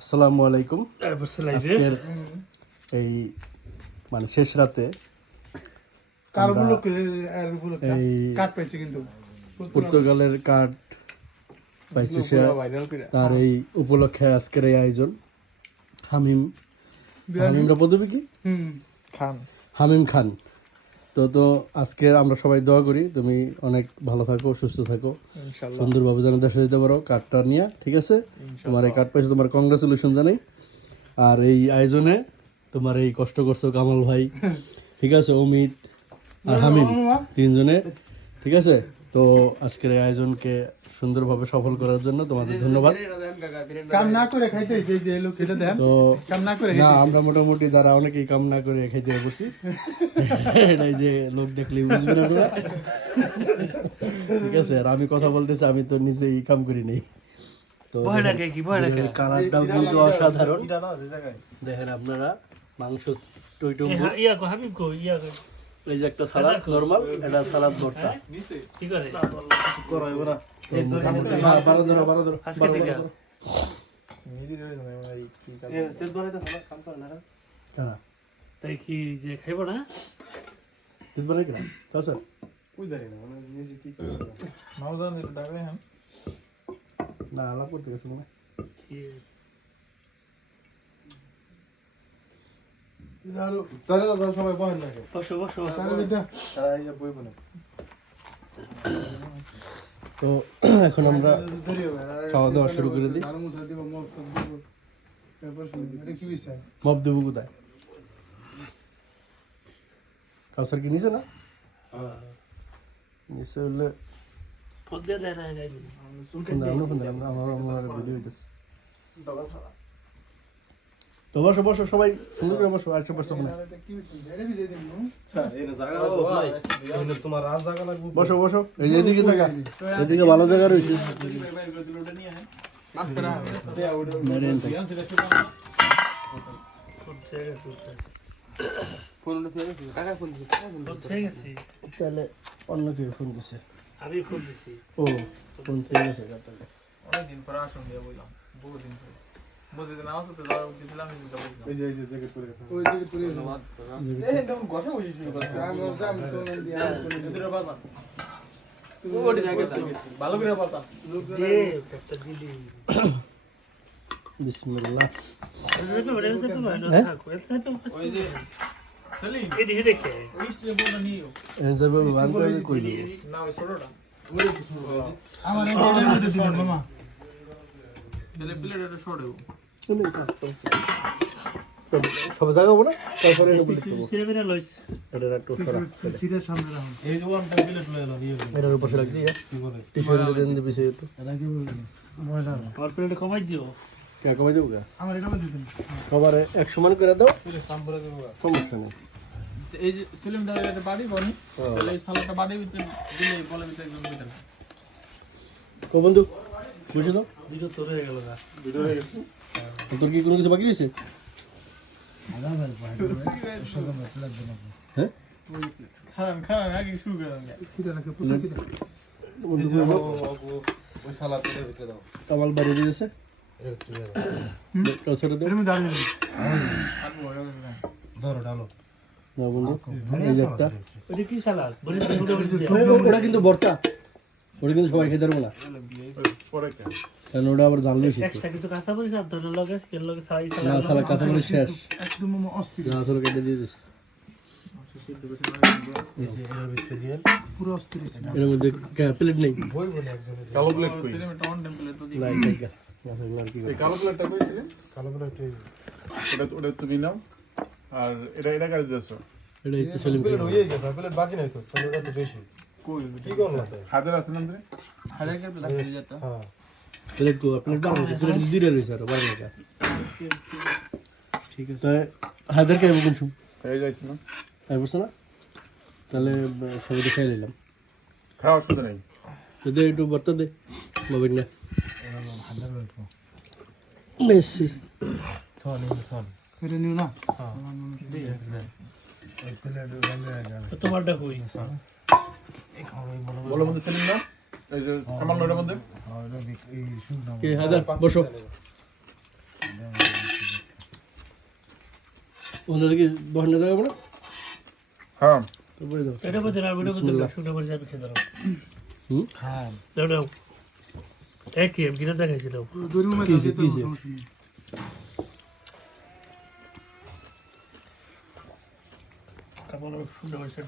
আসসালামু আলাইকুম। আজকের এই মানে শেষ রাতে এই পর্তুগালের কার্ড পাইছে সে, তার এই উপলক্ষে আজকের এই আয়োজন। হামিমরা পদবী কি? হামিম খান। তো আজকে আমরা সবাই দোয়া করি তুমি অনেক ভালো থাকো, সুস্থ থাকো, সুন্দরভাবে যেন দেশে যেতে পারো কার্ডটা নিয়ে। ঠিক আছে, তোমার এই কার্ড পাইছো, তোমার কংগ্রাচুলেশন জানাই। আর এই আয়োজনে তোমার এই কষ্ট করছো কামাল ভাই, ঠিক আছে, অমিত আর হামিম, তিনজনে। ঠিক আছে, তো আজকের এই আয়োজনকে সুন্দরভাবে সফল করার জন্য তোমাদের ধন্যবাদ। তো না, আমরা মোটামুটি যারা অনেকেই কাম না করে খাইতে বসছি, এটাই যে লোক দেখলে বুঝবে না। ঠিক আছে, আর আমি কথা বলতেছি, আমি তো নিজেই কাম করি নাই। তো কালারটাও কিন্তু অসাধারণ। দেখেন আপনারা, মাংস টইটুম্বু, এই যে একটা সালাদ নরমাল, এটা সালাদ ভর্তা। ঠিক আছে, তাই কি যে খাইব না না আলাপ করতে গেছে মনে সবাই বহেন লাগে। তো এখন আমরা খাওয়া দাওয়া শুরু করে দিই। মব দেবো কোথায়? কাউসার কি নিচে না? নিচে হলে তো বসো বসো সবাই, সুন্দর করে বসো। আচ্ছা বসো, বসো বসো, এই যে এদিকে জায়গা, এদিকে ভালো জায়গা রয়েছে। তাহলে অন্য কেউ ফোন দিছে, আমি ফোন দিছি। ও ফোন ঠিক আছে, অনেকদিন পর আসুন দিয়ে বললাম, বহুদিন পরে মসজিদে নামাজ পড়তে যাওয়ার উদ্দেশ্যে আমি চিন্তা করলাম এই যে জ্যাকেট পরে গেছে, ওই জ্যাকেট পরে ধন্যবাদ। এই একদম গসা হইছে কথা, আমি জাম শুনলাম দিয়া এদিকে বাবা তুমি ওডি জ্যাকেট ভালো করে পাতা দে একটা দিলি। বিসমিল্লাহ। ওই যে সেলিম এদিকে দেখে ওই স্ট্রে বড় নিও এনসার বাবু ওয়ান করে কইলি না, ওই ছোটটা আমার এর মধ্যে দিবেন মামা, তাহলে প্লেটটা শর্ট হইব। সব জায়গা হবো না, তারপরে সিরেবেরা লইস এটা একটু সরা সিরে সামনে রাখুন। এই যে ওয়ানটা প্লেট লয়ে নাও দিয়ে এটার উপর রাখ দিয়ে টি-শার্ট দেন দিবি সে তো এটা কি ময়লা আর প্লেট কমাই দিও। কে কমাই দেবো? আমার এটা মধ্যে দিন সবারে এক সমান করে দাও, সামনে সমস্যা নেই। এই যে সিলিন্ডার এটা বাড়ি বনি, তাহলে এই সালাটা বাড়ি ভিতরে দিলে বলে ভিতরে একদম ভিতরে কো বন্ধু বুঝে দাও। ভিডিও তোর হয়ে গেল না, ভিডিও হয়ে গেছে। তোর কি কোনো কিছু বাকি রয়েছে? হ্যাঁ খান খান আগে শুরু করে দাও। কিটা লাগে পুরো কিটা ওই সালাদ এর ভিতরে দাও। কামাল বাড়ি দিয়েছে এটা ছেড়ে দাও। এর মধ্যে দাঁড়িয়ে ধরো ডালো না বন্ধু। এই একটা ওটা কি সালাদ বলি, ওটা কিন্তু ভর্তা, ওটা কিন্তু সবাই খেতে পারবো না পরে কেন, কারণ ওটা আবার জানলে এক্সট্রা কিছু কাঁচা মরিচ আর ধনে লগে তেল লগে সাই সালাদ না, সালাদ কাঁচা মরিচ শেষ একদম অস্থির না, আসলে কেটে দিয়ে দিছি। এই যে এর ভিতরে দিয়ে পুরো অস্থির আছে। এর মধ্যে প্লেট নেই, বই বলে একজন কালো প্লেট কই সিনেমা টন টেম্পলেট তো দিই লাইক দেখা এই কালো প্লেটটা কইছিলেন, কালো প্লেট ওটা তুমি নাও। আর এটা কাজ দিছো, এটা ইচ্ছে সেলিম প্লেট হয়ে গেছে, প্লেট বাকি নাই তো, তাহলে ওটা তো বেশি কই কি করলা হাজার আছে না তুমি হাজার কে প্লেট হয়ে যেত। হ্যাঁ প্লেট কো প্লেট বাকি প্লেট দিরে রইছে আর বাকি না। ঠিক আছে, তাই হাজার কে বলুন শুন হয়ে যাইছ না, তাই বলছ না, তাহলে সবাই খাই নিলাম। খাওয়া শুধু নাই যদি একটু বর্তা দে মোবাইল না হাজার রাখো মেসি থন এটা নিও না। হ্যাঁ দে এই প্লেট বলে যাবে তোমারটা কই এই খাওয়াই বলো বলো মধ্যে সেলিম না এই যে সামান্য এটার মধ্যে কি হাজার বসো ওদের কি বসানোর জায়গা বলো হ্যাঁ তো বলে দাও এটা বলতে না ভিডিও করতে শুনে বসে যাবে খেতে দাও খান দাও দাও একই আমি কিনে দেখাইছিলাম কি কাপড় শুনে বসে